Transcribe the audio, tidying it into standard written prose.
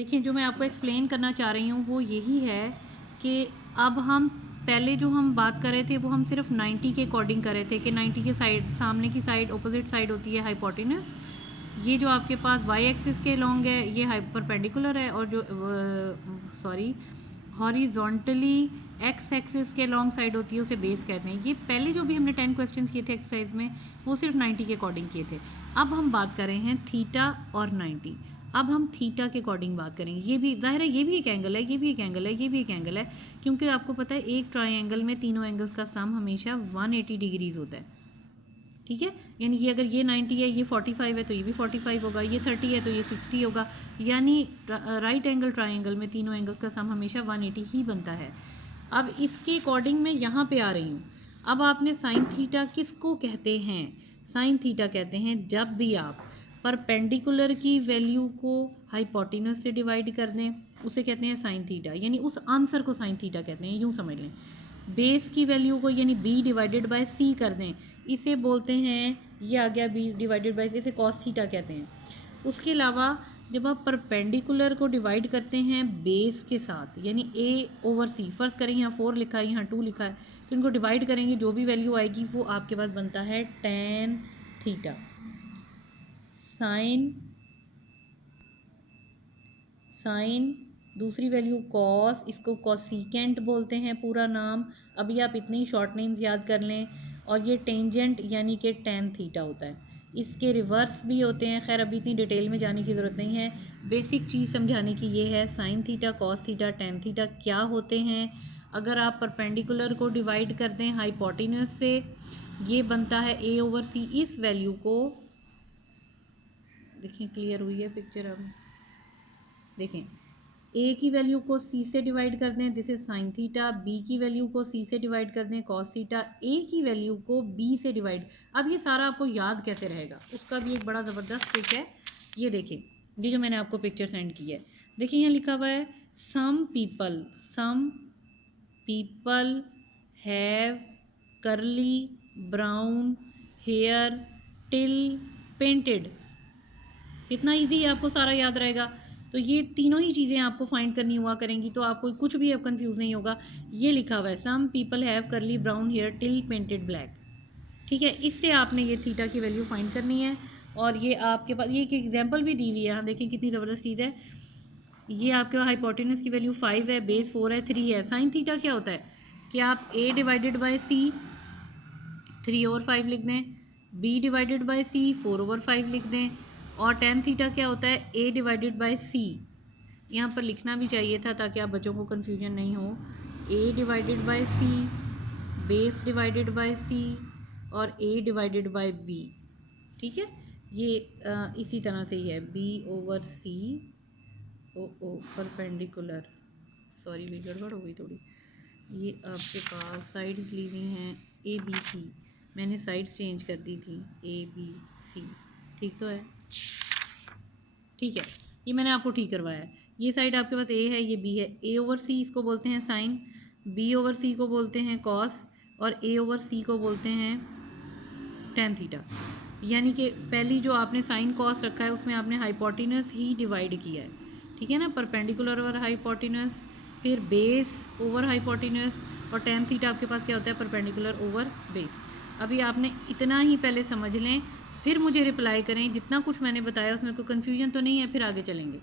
देखिए, जो मैं आपको एक्सप्लेन करना चाह रही हूँ वो यही है कि अब हम पहले जो हम बात कर रहे थे वो हम सिर्फ 90 के अकॉर्डिंग कर रहे थे कि 90 के साइड, सामने की साइड, ऑपोजिट साइड होती है हाइपोटेनस। ये जो आपके पास वाई एक्सिस के लॉन्ग है ये परपेंडिकुलर है, और जो हॉरिजॉन्टली एक्स एक्सिस के लॉन्ग साइड होती है उसे बेस कहते हैं। ये पहले जो भी हमने 10 क्वेश्चंस किए थे एक्सरसाइज में वो सिर्फ 90 के अकॉर्डिंग किए थे। अब हम बात कर रहे हैं थीटा और 90। अब हम थीटा के अकॉर्डिंग बात करेंगे। ये भी जाहिर है, ये भी एक एंगल है, ये भी एक एंगल है, ये भी एक एंगल है, क्योंकि आपको पता है एक ट्राइंगल में तीनों एंगल्स का सम हमेशा 180 डिग्रीज होता है। ठीक है, यानी कि अगर ये 90 है, ये 45 है, तो ये भी 45 होगा, ये 30 है तो ये 60 होगा। यानी राइट एंगल ट्राइंगल में तीनों एंगल्स का सम हमेशा 180 ही बनता है। अब इसके अकॉर्डिंग मैं यहाँ पे आ रही हूँ। अब आपने साइन थीटा किसको कहते हैं? साइन थीटा कहते हैं जब भी आप परपेंडिकुलर की वैल्यू को हाइपोटेनस से डिवाइड कर दें, उसे कहते हैं साइन थीटा, यानी उस आंसर को साइन थीटा कहते हैं, यूँ समझ लें। बेस की वैल्यू को यानी b डिवाइडेड बाय c कर दें, इसे बोलते हैं, ये आ गया b डिवाइडेड बाय, इसे कॉस थीटा कहते हैं। उसके अलावा जब आप परपेंडिकुलर को डिवाइड करते हैं बेस के साथ, यानी a ओवर c, फर्ज करें यहाँ 4 लिखा है, यहाँ 2 लिखा है, तो इनको डिवाइड करेंगे, जो भी वैल्यू आएगी वो आपके पास बनता है tan थीटा। साइन दूसरी वैल्यू कॉस, इसको कॉसिकेंट बोलते हैं पूरा नाम। अभी आप इतने ही शॉर्ट नेम्स याद कर लें। और ये टेंजेंट यानी कि tan थीटा होता है। इसके रिवर्स भी होते हैं, खैर अभी इतनी डिटेल में जाने की ज़रूरत नहीं है। बेसिक चीज़ समझाने की ये है, sine theta, cos theta, tan theta क्या होते हैं। अगर आप परपेंडिकुलर को डिवाइड कर दें हाइपोटेनस से, ये बनता है a ओवर c। इस वैल्यू को देखिए, क्लियर हुई है पिक्चर? अब देखें, a की वैल्यू को c से डिवाइड कर दें, this is sine theta. b की वैल्यू को c से डिवाइड कर दें, कॉस थीटा। a की वैल्यू को b से डिवाइड। अब ये सारा आपको याद कैसे रहेगा, उसका भी एक बड़ा ज़बरदस्त ट्रिक है। ये देखें, ये जो मैंने आपको पिक्चर सेंड की है, देखिए यहाँ लिखा हुआ है सम पीपल हैव करली ब्राउन हेयर टिल पेंटेड। कितना इजी है, आपको सारा याद रहेगा। तो ये तीनों ही चीज़ें आपको फाइंड करनी हुआ करेंगी, तो आपको कुछ भी अब कंफ्यूज नहीं होगा। ये लिखा हुआ है सम पीपल हैव करली brown hair till painted black. ठीक है, इससे आपने ये थीटा की वैल्यू फाइंड करनी है। और ये आपके पास ये एक एग्जांपल भी दी हुई है, यहाँ देखिए कितनी ज़बरदस्त चीज़ है। ये आपके पास हाइपोटेनस की वैल्यू 5 है, बेस 4 है, 3 है। साइन थीटा क्या होता है कि आप a divided by c 3 over 5 लिख दें, b divided by c 4 over 5 लिख दें, और tan थीटा क्या होता है a डिवाइडेड बाई c। यहाँ पर लिखना भी चाहिए था ताकि आप बच्चों को कन्फ्यूजन नहीं हो। a divided by c, base divided by c, और a डिवाइडेड बाई b। ठीक है, ये इसी तरह से ही है, b ओवर c, ओ परपेंडिकुलर, सॉरी भी गड़बड़ हो गई थोड़ी। ये आपके पास साइड्स ली हुई हैं ए बी सी, मैंने साइड्स चेंज कर दी थी, ए बी सी। ठीक तो है? ठीक है, ये मैंने आपको ठीक करवाया है। ये साइड आपके पास ए है, ये बी है। ए ओवर सी इसको बोलते हैं साइन, बी ओवर सी को बोलते हैं कॉस, और ए ओवर सी को बोलते हैं tan थीटा। यानी कि पहली जो आपने साइन कॉस रखा है उसमें आपने हाइपोटेनस ही डिवाइड किया है। ठीक है ना, परपेंडिकुलर ओवर हाइपोटेनस, फिर बेस ओवर हाइपोटेनस, और tan थीटा आपके पास क्या होता है, परपेंडिकुलर ओवर बेस। अभी आपने इतना ही पहले समझ लें, फिर मुझे रिप्लाई करें। जितना कुछ मैंने बताया उसमें कोई कन्फ्यूजन तो नहीं है, फिर आगे चलेंगे।